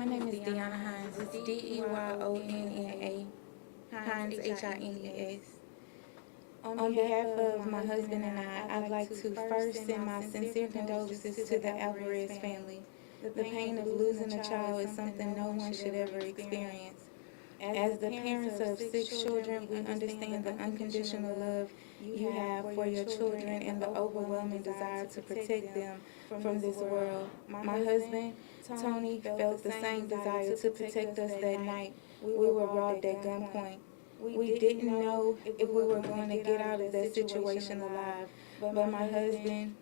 My name is Deanna Hines. It's Deyyonna, Hines, Hines. On behalf of my husband and I'd like to first send my sincere condolences to the Alvarez family. The pain of losing a child is something no one should ever experience. As the parents of 6 children, we understand the unconditional love you have for your children and the overwhelming desire to protect them from this world. My husband, Tony, felt the same desire to protect us that night. We were robbed at gunpoint. We didn't know if we were going to get out of that situation alive, but my husband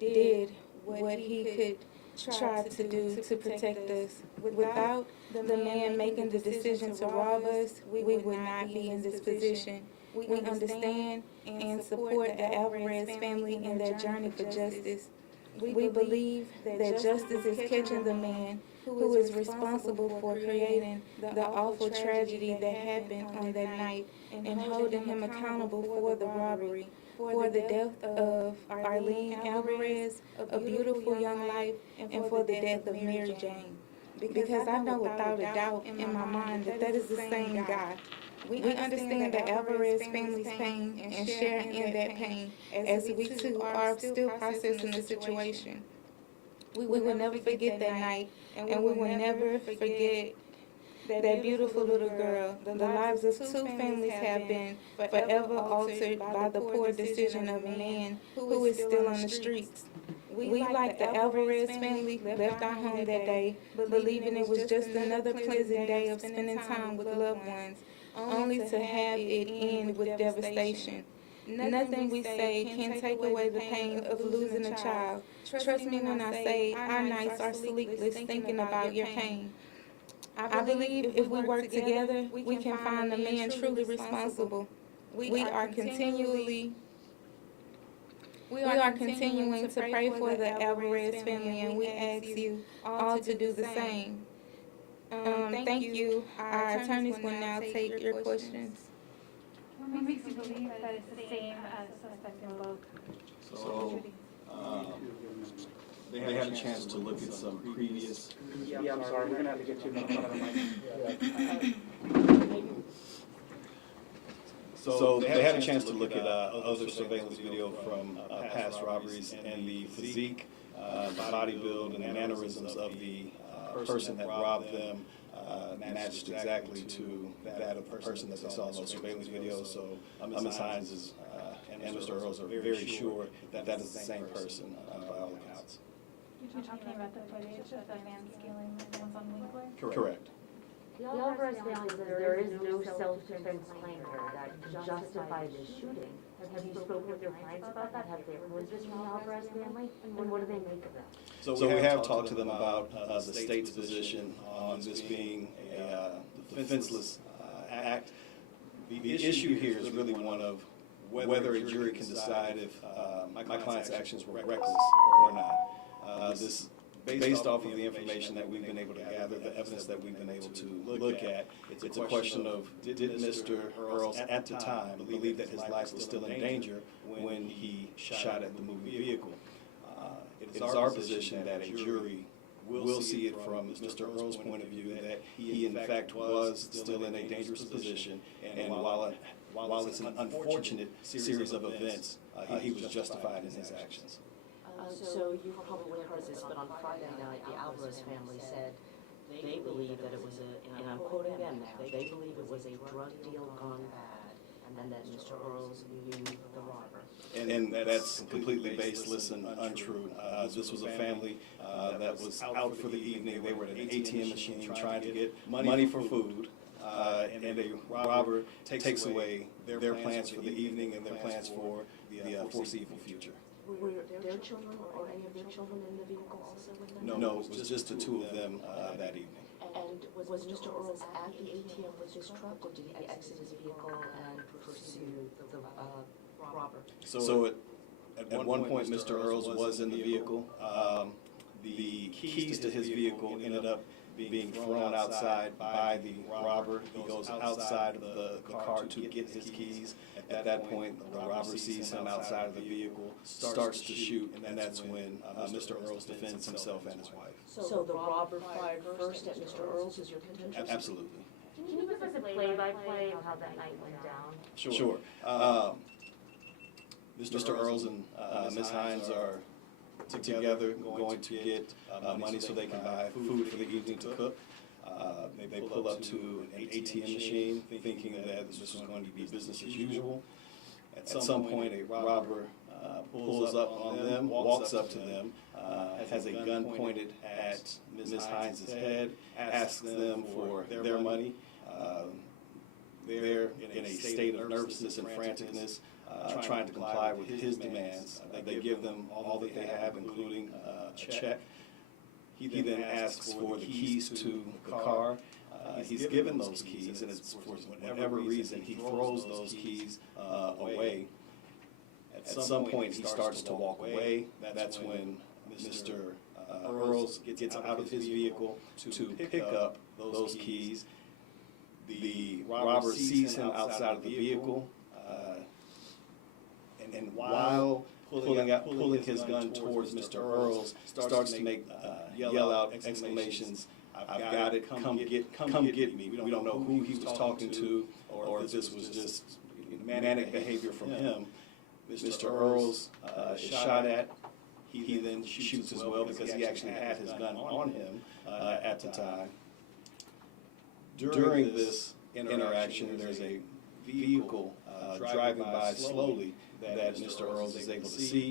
did what he could try to do to protect us. Without the man making the decision to rob us, we would not be in this position. We understand and support the Alvarez family in their journey for justice. We believe that justice is catching the man who is responsible for creating the awful tragedy that happened on that night and holding him accountable for the robbery, for the death of Arlene Alvarez, a beautiful young life, and for the death of Mary Jane. Because I know without a doubt in my mind that is the same God. We understand the Alvarez family's pain and share in that pain as we too are still processing the situation. We will never forget that night, and we will never forget that beautiful little girl. The lives of 2 families have been forever altered by the poor decision of a man who is still on the streets. We, like the Alvarez family, left our home that day, believing it was just another pleasant day of spending time with loved ones, only to have it end with devastation. Nothing we say can take away the pain of losing a child. Trust me when I say our nights are sleepless thinking about your pain. I believe if we work together, we can find the man truly responsible. We are continuing to pray for the Alvarez family, and we ask you all to do the same. Thank you. Our attorneys will now take your questions. What makes you believe that it's the same as suspect in both? So, they had a chance to look at some previous. Yeah, I'm sorry, we're gonna have to get you in front of the mic. So they had a chance to look at other surveillance video from past robberies, and the physique, the body build, and the mannerisms of the person that robbed them matched exactly to that of the person that they saw in those surveillance videos. So Ms. Hines is, and Mr. Earls are very sure that that is the same person by all accounts. You're talking about the footage of the man scaling the ones on Winkler? Correct. The Alvarez family says there is no self-defense claim here that can justify this shooting. Have you spoken with your clients about that? Have they heard this from the Alvarez family? And what do they make of that? So we have talked to them about the state's position on this being a defenseless act. The issue here is really one of whether a jury can decide if my client's actions were reckless or not. This, based off of the information that we've been able to gather, the evidence that we've been able to look at, it's a question of did Mr. Earls at the time believe that his life was still in danger when he shot at the moving vehicle? It is our position that a jury will see it from Mr. Earls' point of view that he in fact was still in a dangerous position, and while it's an unfortunate series of events, he was justified in his actions. So you probably heard this, but on Friday night, the Alvarez family said they believe that it was and I'm quoting them now, they believe it was a drug deal gone bad, and that Mr. Earls knew the robber. And that's completely baseless and untrue. This was a family that was out for the evening. They were at an ATM machine trying to get money for food, and a robber takes away their plans for the evening and their plans for the foreseeable future. Were their children or any of their children in the vehicle also with them? No, it was just the 2 of them that evening. And was Mr. Earls at the ATM with his truck, or did he exit his vehicle and pursue the robber? So at one point, Mr. Earls was in the vehicle. The keys to his vehicle ended up being thrown outside by the robber. He goes outside of the car to get his keys. At that point, the robber sees him outside of the vehicle, starts to shoot, and that's when Mr. Earls defends himself and his wife. So the robber fired first at Mr. Earls is your contention? Absolutely. Can you give us a play-by-play on how that night went down? Sure. Mr. Earls and Ms. Hines are together going to get money so they can buy food for the evening to cook. They pull up to an ATM machine thinking that this was going to be business as usual. At some point, a robber pulls up on them, walks up to them, has a gun pointed at Ms. Hines' head, asks them for their money. They're in a state of nervousness and franticness, trying to comply with his demands. They give them all that they have, including a check. He then asks for the keys to the car. He's given those keys, and it's for whatever reason, he throws those keys away. At some point, he starts to walk away. That's when Mr. Earls gets out of his vehicle to pick up those keys. The robber sees him outside of the vehicle, and while pulling his gun towards Mr. Earls, starts to yell out exclamations, "I've got it, come get me." We don't know who he was talking to, or if this was just manic behavior from him. Mr. Earls is shot at. He then shoots as well because he actually had his gun on him at the time. During this interaction, there's a vehicle driving by slowly that Mr. Earls is able to see.